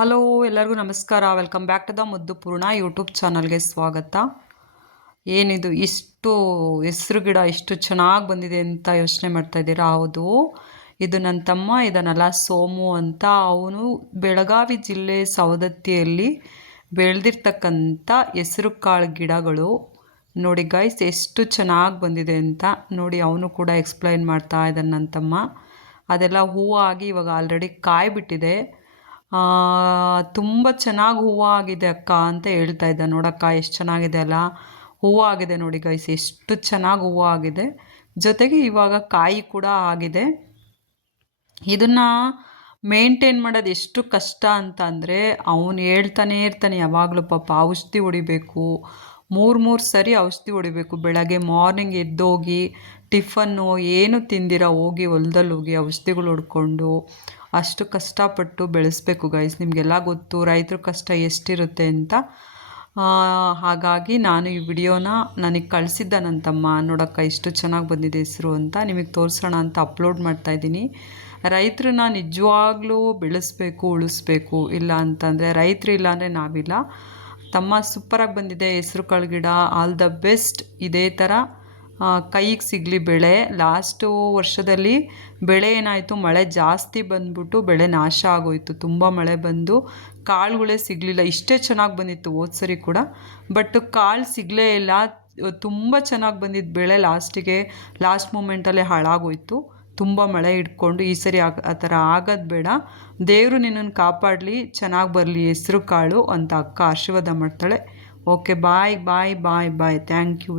Hello ಎಲ್ಲರಿಗೂ ನಮಸ್ಕಾರ. Welcome back to the ಮುದ್ದು ಪೂರ್ಣ ಯೂಟ್ಯೂಬ್ ಚಾನಲ್ಗೆ ಸ್ವಾಗತ. ಏನಿದು ಇಷ್ಟು ಹೆಸರು ಗಿಡ ಇಷ್ಟು ಚೆನ್ನಾಗಿ ಬಂದಿದೆ ಅಂತ ಯೋಚನೆ ಮಾಡ್ತಾ ಇದ್ದೀರಾ? ಹೌದು, ಇದು ನನ್ನ ತಮ್ಮ ಇದನ್ನೆಲ್ಲ ಸೋಮು ಅಂತ. ಅವನು ಬೆಳಗಾವಿ ಜಿಲ್ಲೆ ಸವದತ್ತಿಯಲ್ಲಿ ಬೆಳೆದಿರ್ತಕ್ಕಂಥ ಹೆಸರು ಕಾಳು ಗಿಡಗಳು. ನೋಡಿ ಗೈಸ್ ಎಷ್ಟು ಚೆನ್ನಾಗಿ ಬಂದಿದೆ ಅಂತ ನೋಡಿ. ಅವನು ಕೂಡ ಎಕ್ಸ್ಪ್ಲೈನ್ ಮಾಡ್ತಾ ಇದ್ದಾನೆ ನನ್ನ ತಮ್ಮ. ಅದೆಲ್ಲ ಹೂವು ಆಗಿ ಇವಾಗ ಆಲ್ರೆಡಿ ಕಾಯಿ ಬಿಟ್ಟಿದೆ. ತುಂಬ ಚೆನ್ನಾಗಿ ಹೂವು ಆಗಿದೆ ಅಕ್ಕ ಅಂತ ಹೇಳ್ತಾ ಇದ್ದ. ನೋಡಕ್ಕ ಎಷ್ಟು ಚೆನ್ನಾಗಿದೆ ಅಲ್ಲ, ಹೂವು ಆಗಿದೆ ನೋಡಿ ಗೈಸ್, ಎಷ್ಟು ಚೆನ್ನಾಗಿ ಹೂವು ಆಗಿದೆ. ಜೊತೆಗೆ ಇವಾಗ ಕಾಯಿ ಕೂಡ ಆಗಿದೆ. ಇದನ್ನು ಮೇಂಟೈನ್ ಮಾಡೋದು ಎಷ್ಟು ಕಷ್ಟ ಅಂತ ಅಂದರೆ, ಅವನು ಹೇಳ್ತಾನೆ ಇರ್ತಾನೆ ಯಾವಾಗಲೂ ಪಾಪ ಔಷಧಿ ಹೊಡಿಬೇಕು, ಮೂರು ಸರಿ ಔಷಧಿ ಹೊಡಿಬೇಕು. ಬೆಳಗ್ಗೆ ಮಾರ್ನಿಂಗ್ ಎದ್ದೋಗಿ ಟಿಫನ್ನು ಏನು ತಿಂದಿರ ಹೋಗಿ ಹೊಲದಲ್ಲಿ ಹೋಗಿ ಔಷಧಿಗಳು ಹೊಡ್ಕೊಂಡು ಅಷ್ಟು ಕಷ್ಟಪಟ್ಟು ಬೆಳೆಸ್ಬೇಕು ಗೈಸ್. ನಿಮಗೆಲ್ಲ ಗೊತ್ತು ರೈತರ ಕಷ್ಟ ಎಷ್ಟಿರುತ್ತೆ ಅಂತ. ಹಾಗಾಗಿ ನಾನು ಈ ವಿಡಿಯೋನ ನನಗೆ ಕಳಿಸಿದ್ದ ನನ್ನ ತಮ್ಮ, ನೋಡೋಕ್ಕ ಇಷ್ಟು ಚೆನ್ನಾಗಿ ಬಂದಿದೆ ಹೆಸರು ಅಂತ ನಿಮಗೆ ತೋರಿಸೋಣ ಅಂತ ಅಪ್ಲೋಡ್ ಮಾಡ್ತಾಯಿದ್ದೀನಿ. ರೈತರನ್ನ ನಿಜವಾಗ್ಲೂ ಬೆಳೆಸ್ಬೇಕು, ಉಳಿಸ್ಬೇಕು. ಇಲ್ಲ ಅಂತಂದರೆ ರೈತರು ಇಲ್ಲ ಅಂದರೆ ನಾವಿಲ್ಲ. ತಮ್ಮ ಸೂಪರಾಗಿ ಬಂದಿದೆ ಹೆಸರು ಕಾಳು ಗಿಡ. All the best. ಇದೇ ಥರ ಕೈಗೆ ಸಿಗಲಿ ಬೆಳೆ. ಲಾಸ್ಟು ವರ್ಷದಲ್ಲಿ ಬೆಳೆ ಏನಾಯಿತು, ಮಳೆ ಜಾಸ್ತಿ ಬಂದ್ಬಿಟ್ಟು ಬೆಳೆ ನಾಶ ಆಗೋಯಿತು. ತುಂಬ ಮಳೆ ಬಂದು ಕಾಳುಗಳೇ ಸಿಗಲಿಲ್ಲ. ಇಷ್ಟೇ ಚೆನ್ನಾಗಿ ಬಂದಿತ್ತು ಹೋದ ಸರಿ ಕೂಡ, ಬಟ್ ಕಾಳು ಸಿಗಲೇ ಇಲ್ಲ. ತುಂಬ ಚೆನ್ನಾಗಿ ಬಂದಿದ್ದು ಬೆಳೆ ಲಾಸ್ಟ್ ಮೂಮೆಂಟಲ್ಲೇ ಹಾಳಾಗೋಯ್ತು. ತುಂಬ ಮಳೆ ಹಿಡ್ಕೊಂಡು. ಈ ಸರಿ ಆ ಥರ ಆಗೋದು ಬೇಡ, ದೇವರು ನಿನ್ನನ್ನು ಕಾಪಾಡಲಿ, ಚೆನ್ನಾಗಿ ಬರಲಿ ಹೆಸರು ಕಾಳು ಅಂತ ಅಕ್ಕ ಆಶೀರ್ವಾದ ಮಾಡ್ತಾಳೆ. Okay, bye bye bye bye. Thank you.